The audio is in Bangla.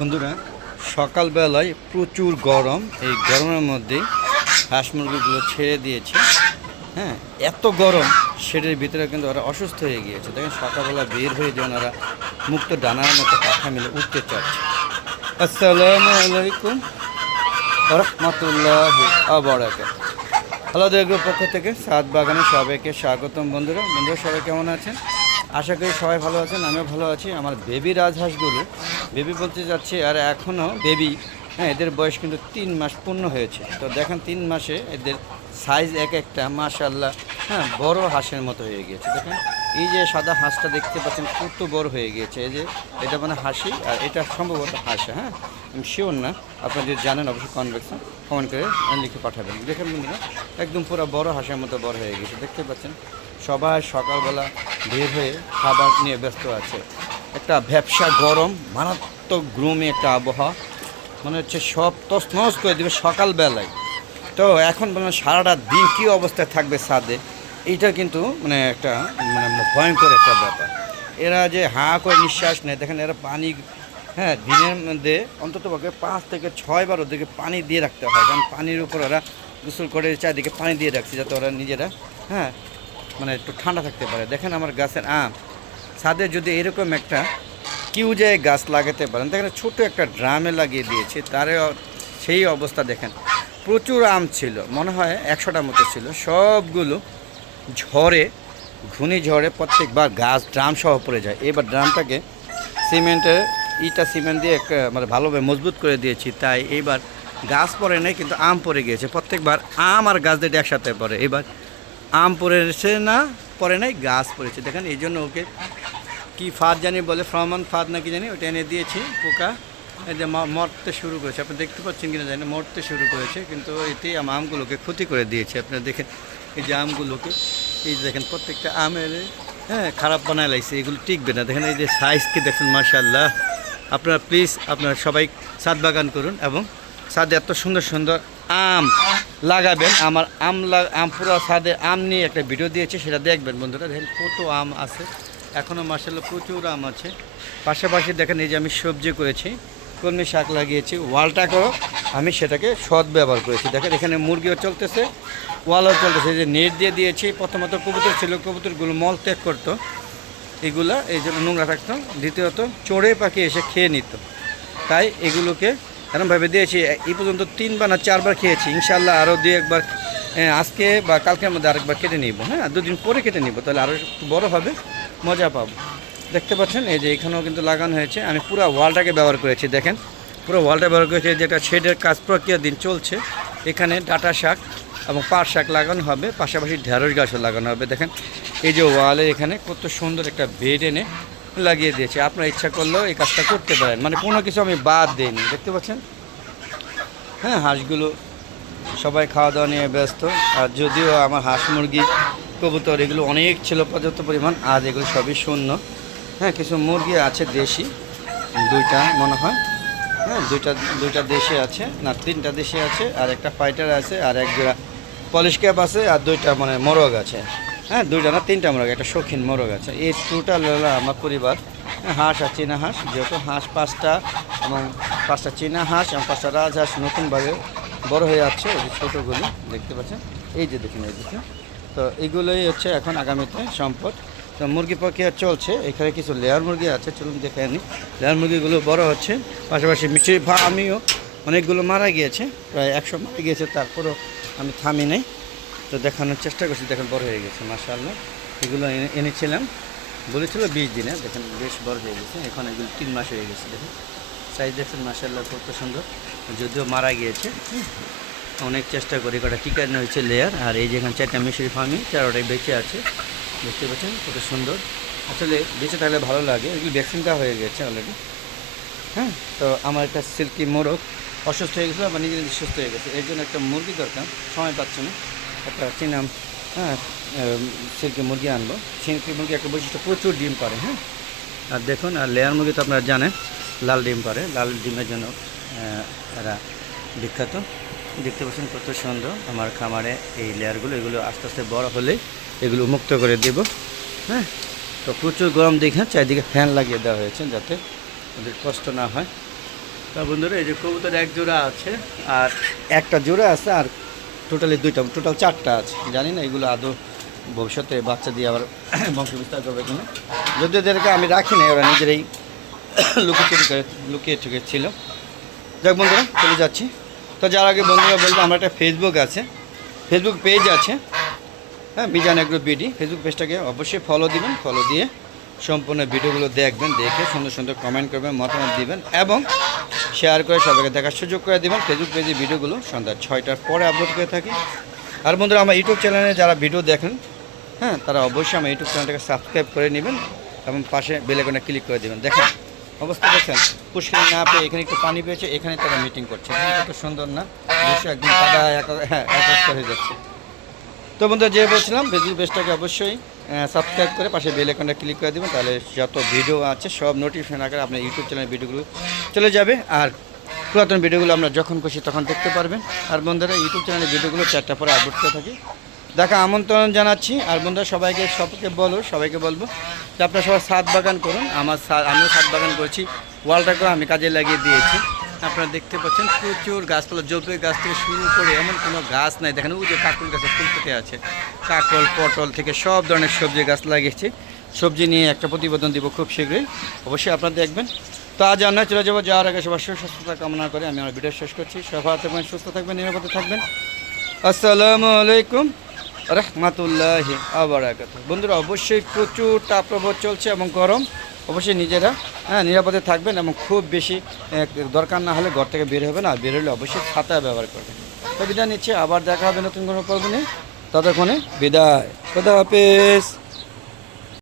বন্ধুরা, সকালবেলায় প্রচুর গরম। এই গরমের মধ্যে হাঁস মুরগিগুলো ছেড়ে দিয়েছে। হ্যাঁ, এত গরম শেডের ভিতরে কিন্তু ওরা অসুস্থ হয়ে গিয়েছে। দেখেন সকালবেলা বের হয়ে যেমন ওরা মুক্ত ডানার মতো পাখা মিলে উঠতে চাচ্ছে। আসসালামু আলাইকুম রহমতুল্লাহি ওয়া বারাকাতুহু। হ্যালো দেগুর পক্ষ থেকে সাত বাগানে সবাইকে স্বাগতম। বন্ধুরা সবাই কেমন আছেন? আশা করি সবাই ভালো আছেন, আমিও ভালো আছি। আমার বেবি রাজহাঁসগুলো, বেবি বলতে যাচ্ছি আর এখনও বেবি। হ্যাঁ, এদের বয়স কিন্তু 3 মাস পূর্ণ হয়েছে। তো দেখেন 3 মাসে এদের সাইজ এক একটা মাশাআল্লাহ, হ্যাঁ, বড় হাঁসের মতো হয়ে গিয়েছে। দেখেন এই যে সাদা হাঁসটা দেখতে পাচ্ছেন কত বড় হয়ে গিয়েছে। এই যে এটা মানে হাসি, আর এটা সম্ভবত হাঁসা। হ্যাঁ, আমি শিওর না, আপনারা যদি জানেন অবশ্যই কমেন্ট করে লিখে পাঠাবেন। দেখেন বন্ধুরা, একদম পুরো বড় হাঁসের মতো বড় হয়ে গেছে। দেখতে পাচ্ছেন সবাই সকালবেলা বের হয়ে খাবার নিয়ে ব্যস্ত আছে। একটা ভ্যাপসা গরম, মারাত্মক গ্রুমি একটা আবহাওয়া, মনে হচ্ছে সব তছনছ করে দেবে সকালবেলায়। তো এখন মানে সারাটা দিন কী অবস্থায় থাকবে ছাদে, এইটা কিন্তু মানে একটা ভয়ঙ্কর একটা ব্যাপার। এরা যে হাঁ করে নিঃশ্বাস নেয়, দেখেন এরা পানি, হ্যাঁ, দিনের মধ্যে অন্তত পক্ষে 5 থেকে 6 বার ওদেরকে পানি দিয়ে রাখতে হয়। কারণ পানির উপর ওরা গোসল করে চারিদিকে পানি দিয়ে রাখছে যাতে ওরা নিজেরা, হ্যাঁ, মানে একটু ঠান্ডা থাকতে পারে। দেখেন আমার গাছের আম, ছাদে যদি এরকম একটা কিউজায় গাছ লাগাতে পারেন, দেখেন ছোট একটা ড্রামে লাগিয়ে দিয়েছে, তারে সেই অবস্থা দেখেন। প্রচুর আম ছিল, মনে হয় 100টার মতো ছিল। সবগুলো ঝড়ে, ঘূর্ণিঝড়ে প্রত্যেকবার গাছ ড্রাম সহ পড়ে যায়। এবার ড্রামটাকে সিমেন্ট দিয়ে একটা মানে ভালোভাবে মজবুত করে দিয়েছি, তাই এইবার গাছ পড়ে নাই কিন্তু আম পড়ে গিয়েছে। প্রত্যেকবার আম আর গাছ দিয়ে একসাথে পড়ে, এবার আম পড়েছে না, পড়ে নাই, গাছ পড়েছে। দেখেন এই জন্য ওকে কি ফাঁদ জানি বলে, ফ্রমান ফাঁদ নাকি জানি, ওটা এনে দিয়েছি। পোকা এই যে মরতে শুরু করেছে, আপনি দেখতে পাচ্ছেন কিনা জানি, মরতে শুরু করেছে, কিন্তু এতেই আমগুলোকে ক্ষতি করে দিয়েছে। আপনারা দেখেন এই যে আমগুলোকে, এই যে দেখেন প্রত্যেকটা আমের, হ্যাঁ, খারাপ বানায় লাগছে, এগুলো টিকবে না। দেখেন এই যে সাইজ কি দেখেন, মাশাআল্লাহ। আপনারা প্লিজ আপনারা সবাই ছাদ বাগান করুন এবং ছাদে এত সুন্দর সুন্দর আম লাগাবেন। আমার আম পুরো ছাদে আম নিয়ে একটা ভিডিও দিয়েছে, সেটা দেখবেন বন্ধুরা। দেখেন কত আম আছে, এখনও মাশাআল্লাহ প্রচুর আম আছে। পাশাপাশি দেখেন এই যে আমি সবজি করেছি, কলমি শাক লাগিয়েছি, ওয়ালটাকেও আমি সেটাকে সৎ ব্যবহার করেছি। দেখেন এখানে মুরগিও চলতেছে, ওয়ালও চলতেছে। যে নেট দিয়ে দিয়েছি, প্রথমত কবুতর ছিল, কবুতরগুলো মল ত্যাগ করতো, এগুলা এই জন্য নোংরা থাকতো। দ্বিতীয়ত চড়ে পাখি এসে খেয়ে নিত, তাই এগুলোকে এরকমভাবে দিয়েছি। এই পর্যন্ত 3 বার না 4 বার খেয়েছি। ইনশাআল্লাহ আরও 2-1 বার আজকে বা কালকের মধ্যে আরেকবার কেটে নিব। হ্যাঁ, 2 দিন পরে কেটে নিব, তাহলে আরও একটু বড়ো হবে, মজা পাবো। দেখতে পাচ্ছেন এই যে এখানেও কিন্তু লাগানো হয়েছে। আমি পুরো ওয়ালটাকে ব্যবহার করেছি। দেখেন পুরো ওয়ালটা ব্যবহার করেছি, যেটা শেডের কাজ প্রক্রিয়া দিন চলছে। এখানে ডাঁটা শাক এবং পাট শাক লাগানো হবে, পাশাপাশি ঢেঁড়স গাছও লাগানো হবে। দেখেন এই যে ওয়ালে এখানে কত সুন্দর একটা বেড এনে লাগিয়ে দিয়েছে। আপনার ইচ্ছা করলেও এই কাজটা করতে পারেন, মানে কোনো কিছু আমি বাদ দিইনি। দেখতে পাচ্ছেন, হ্যাঁ, হাঁসগুলো সবাই খাওয়া দাওয়া নিয়ে ব্যস্ত। আর যদিও আমার হাঁস মুরগি কবুতর এগুলো অনেক ছিল পর্যাপ্ত পরিমাণ, আজ এগুলো সবই শূন্য। হ্যাঁ, কিছু মুরগি আছে দেশি, 2টা মনে হয়, হ্যাঁ, দুইটা দেশি আছে, না 3টা দেশি আছে, আর একটা ফাইটার আছে, আর 1 জোড়া পলিশ ক্যাপ আছে, আর 2টা মানে মোরগ আছে। হ্যাঁ, 2টা না 3টা মোরগ, একটা শৌখিন মোরগ আছে। এই টোটাল হলো আমার পরিবার। হাঁস আর চীনা হাঁস, যেহেতু হাঁস 5টা এবং 5টা চীনা হাঁস এবং 5টা রাজহাঁস নতুনভাবে বড় হয়ে যাচ্ছে। ওই যে ছোটোগুলো দেখতে পাচ্ছেন, এই যে দেখুন, এই দেখুন। তো এইগুলোই হচ্ছে এখন আগামীতে সম্পদ। তো মুরগি প্রক্রিয়া চলছে, এখানে কিছু লেয়ার মুরগি আছে, চলুন দেখে আনি। লেয়ার মুরগিগুলো বড় হচ্ছে, পাশাপাশি মিষ্টি আমিও অনেকগুলো মারা গিয়েছে, প্রায় 100 মারা গিয়েছে, তারপরও আমি থামি নাই। তো দেখানোর চেষ্টা করছি, দেখেন বড় হয়ে গেছে মাশাআল্লাহ। এগুলো এনেছিলাম, বলেছিল 20 দিনে, দেখেন বেশ বড় হয়ে গেছে। এখন এগুলো 3 মাস হয়ে গেছে। দেখেন সাইজ দেখছেন মাশাআল্লাহ কত সুন্দর, যদিও মারা গিয়েছে। অনেক চেষ্টা করি, কটা টিকানো হয়েছে লেয়ার। আর এই যেখানে 4টা মিশরি ফার্মি, 4টাই বেঁচে আছে, দেখতে পাচ্ছেন কত সুন্দর। আসলে বেঁচে থাকলে ভালো লাগে। এগুলো ভ্যাকসিনটা হয়ে গেছে অলরেডি। হ্যাঁ, তো আমার একটা সিল্কি মোরগ অসুস্থ হয়ে গেছিলো, আবার নিজে নিজে সুস্থ হয়ে গেছে। এর জন্য একটা মুরগি দরকার, সময় পাচ্ছে না, একটা চিনাম, হ্যাঁ, সিল্কি মুরগি আনবো। সিল্কি মুরগি একটা বৈশিষ্ট্য, প্রচুর ডিম পারে। হ্যাঁ, আর দেখুন, আর লেয়ার মুরগি তো আপনারা জানেন লাল ডিম পারে, লাল ডিমের জন্য এরা বিখ্যাত। দেখতে পাচ্ছেন কত সুন্দর আমার খামারে এই লেয়ারগুলো। এগুলো আস্তে আস্তে বড় হলে এগুলো মুক্ত করে দেব। হ্যাঁ, তো প্রচুর গরম দেখে চারিদিকে ফ্যান লাগিয়ে দেওয়া হয়েছে, যাতে ওদের কষ্ট না হয়। তা বন্ধুরা এই যে কবুতর এক জোড়া আছে আর একটা জোড়া আছে আর টোটালি দুইটা, টোটাল 4টা আছে। জানি না এগুলো আদৌ ভবিষ্যতে বাচ্চা দিয়ে আবার বংশ বিস্তার করবে কিনা। যদি এদেরকে আমি রাখি না, ওরা নিজেরাই লুকিয়ে চুকিয়ে ছিল। যাক বন্ধুরা চলে যাচ্ছি। তো যার আগে বন্ধুরা বলবো আমার একটা ফেসবুক আছে, ফেসবুক পেজ আছে, হ্যাঁ মিজান এগ্রো বিডি। ফেসবুক পেজটাকে অবশ্যই ফলো দিবেন, ফলো দিয়ে সম্পূর্ণ ভিডিওগুলো দেখবেন, দেখে সুন্দর সুন্দর কমেন্ট করবেন, মতামত দিবেন এবং শেয়ার করে সবাইকে দেখার সুযোগ করে দেবেন। ফেসবুক পেজে ভিডিওগুলো সন্ধ্যা 6টার পরে আপলোড করে থাকি। আর বন্ধুরা আমার ইউটিউব চ্যানেলে যারা ভিডিও দেখেন, হ্যাঁ তারা অবশ্যই আমার ইউটিউব চ্যানেলটাকে সাবস্ক্রাইব করে নেবেন এবং পাশে বেল আইকনে ক্লিক করে দেবেন। দেখেন অবস্থা দেখছেন, পুষ্করি না পেয়ে এখানে একটু পানি পেয়েছে, এখানে তারা মিটিং করছে। কত সুন্দর না দৃশ্য, একদম কাদা একত্র হয়ে যাচ্ছে। তো বন্ধুরা যে বলছিলাম ফেসবুক পেজটাকে অবশ্যই সাবস্ক্রাইব করে পাশে বেল আইকনটা ক্লিক করে দেবেন, তাহলে যত ভিডিও আছে সব নোটিফিকেশন আকারে আপনার ইউটিউব চ্যানেলের ভিডিওগুলো চলে যাবে। আর পুরাতন ভিডিওগুলো আমরা যখন খুশি তখন দেখতে পারবেন। আর বন্ধুরা ইউটিউব চ্যানেলের ভিডিওগুলো 4টা পরে আপলোড করে থাকি। দেখা আমন্ত্রণ জানাচ্ছি। আর বন্ধুরা সবাইকে বলবো যে আপনারা সবাই ছাদ বাগান করুন। আমিও ছাদ বাগান করেছি, ওয়ালটা করে আমি কাজে লাগিয়ে দিয়েছি। আপনারা দেখতে পাচ্ছেন প্রচুর গাছপালা, জলপাই গাছ থেকে শুরু করে এমন কোনো গাছ নাই। দেখেন ওই যে কাকরোল গাছে ফুল ফুটে আছে, কাকরোল পটল থেকে সব ধরনের সবজি গাছ লাগিয়েছি। সবজি নিয়ে একটা প্রতিবেদন দিব খুব শীঘ্রই, অবশ্যই আপনারা দেখবেন। তো আজ আমরা চলে যাবো, যাওয়ার আগে সবার সুস্থতা কামনা করে আমি আমার ভিডিও শেষ করছি। সবাই ভালো থাকবেন, সুস্থ থাকবেন, নিরাপদে থাকবেন। আসসালামু আলাইকুম রহমতুল্লাহি ওয়া বারাকাতুহু। বন্ধুরা অবশ্যই প্রচুর তাপপ্রবাহ চলছে এবং গরম, অবশ্যই নিজেরা নিরাপদে থাকবেন এবং খুব বেশি দরকার না হলে ঘর থেকে বের হবেন। আর বের হলে অবশ্যই ছাতা ব্যবহার করবেন। তো বিদায় নিচ্ছি, আবার দেখা হবে নতুন কোনো পর্ব নিয়ে। ততক্ষণে বিদায়, খোদা হাফেজ।